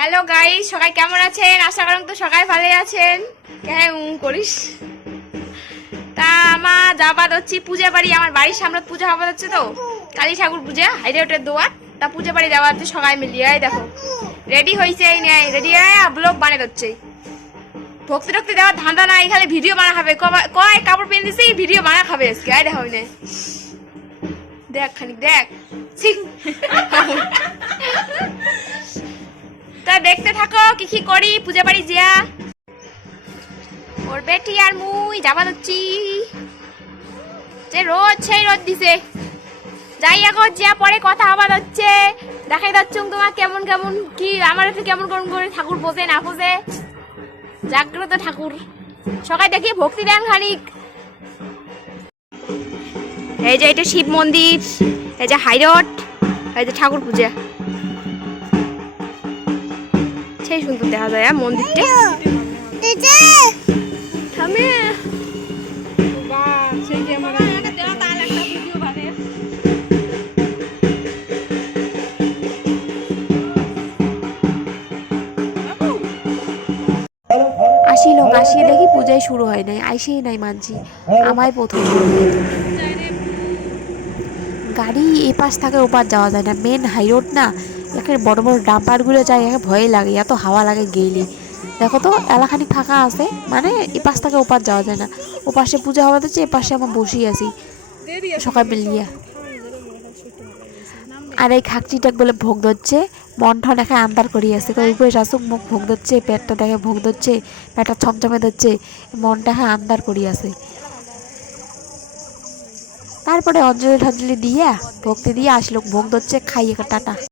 Hello guys, সবাই কেমন আছেন? আশা করুন তো সবাই ভালো আছেন। কেমন করিস? তা আমার যাবাদ হচ্ছে পূজা বাড়ি, আমার বাড়ির সামনে পূজা হওয়া হচ্ছে তো, কালী ঠাকুর পূজা, হাইরে ওঠে দোয়ার। তা পূজা বাড়ি যাওয়া হচ্ছে সবাই মিলিয়ে। দেখো রেডি হয়েছে, এই নেই রেডি হয়ে ব্লগ বানিয়ে দিচ্ছে। ভক্তি টক্তি দেওয়ার ধান্দা নাই, খালি ভিডিও বানা খাবে। কয় কাপড় পেন দিছে, ভিডিও বানা খাবে আজকে। আই দেখো নে, দেখ খানিক দেখ। তা দেখতে থাকো কি কি করি পূজা বাড়ি যা। ওর বেটি আর মুই যাবা হচ্ছি, যে রোদ সেই রোদ দিছে। যাই এখন যা পরে কথা আবার হচ্ছে, দেখাই যাচ্ছ তোমার কেমন কেমন কি আমার কেমন কেমন করে ঠাকুর বোঝে না বোঝে। জাগ্রত ঠাকুর সবাই দেখি ভক্তি দেন খানিক। এই যে এটা শিব মন্দির, এই যে হাইরোড, এই যে ঠাকুর পূজা, সেই সুন্দর দেখা যায় মন্দিরটা। থামে আসিল, আসিয়ে দেখি পূজায় শুরু হয় নাই, আইসেই নাই মানছি। আমায় প্রথম গাড়ি এ পাশ থাকে ওপার যাওয়া যায় না, মেন হাইরোড না, একের বড় বড় ডাম্পারগুলো যায়, একে ভয়ে লাগে, এত হাওয়া লাগে গেলে। দেখো তো এলাখানি ফাঁকা আছে, মানে এ পাশ থেকে ওপার যাওয়া যায় না। ও পাশে পূজা হওয়া যাচ্ছে, এ পাশে আমার বসি আছি সকাল মিলিয়া। আর এই খাকচিটাক বলে ভোগ ধরছে, মনটা দেখে আন্দার করি আছে, উপরে শাসুক মুখ ভোগ ধরছে, পেটটা দেখে ভোগ ধরছে, পেটটা ছমছমে ধরছে, মনটা আন্দার করি আছে। তারপরে অঞ্জলি ঠঞ্জলি দিয়ে ভক্তি দিয়ে আসলো, ভোগ ধরছে, খাইয়ে টাটা।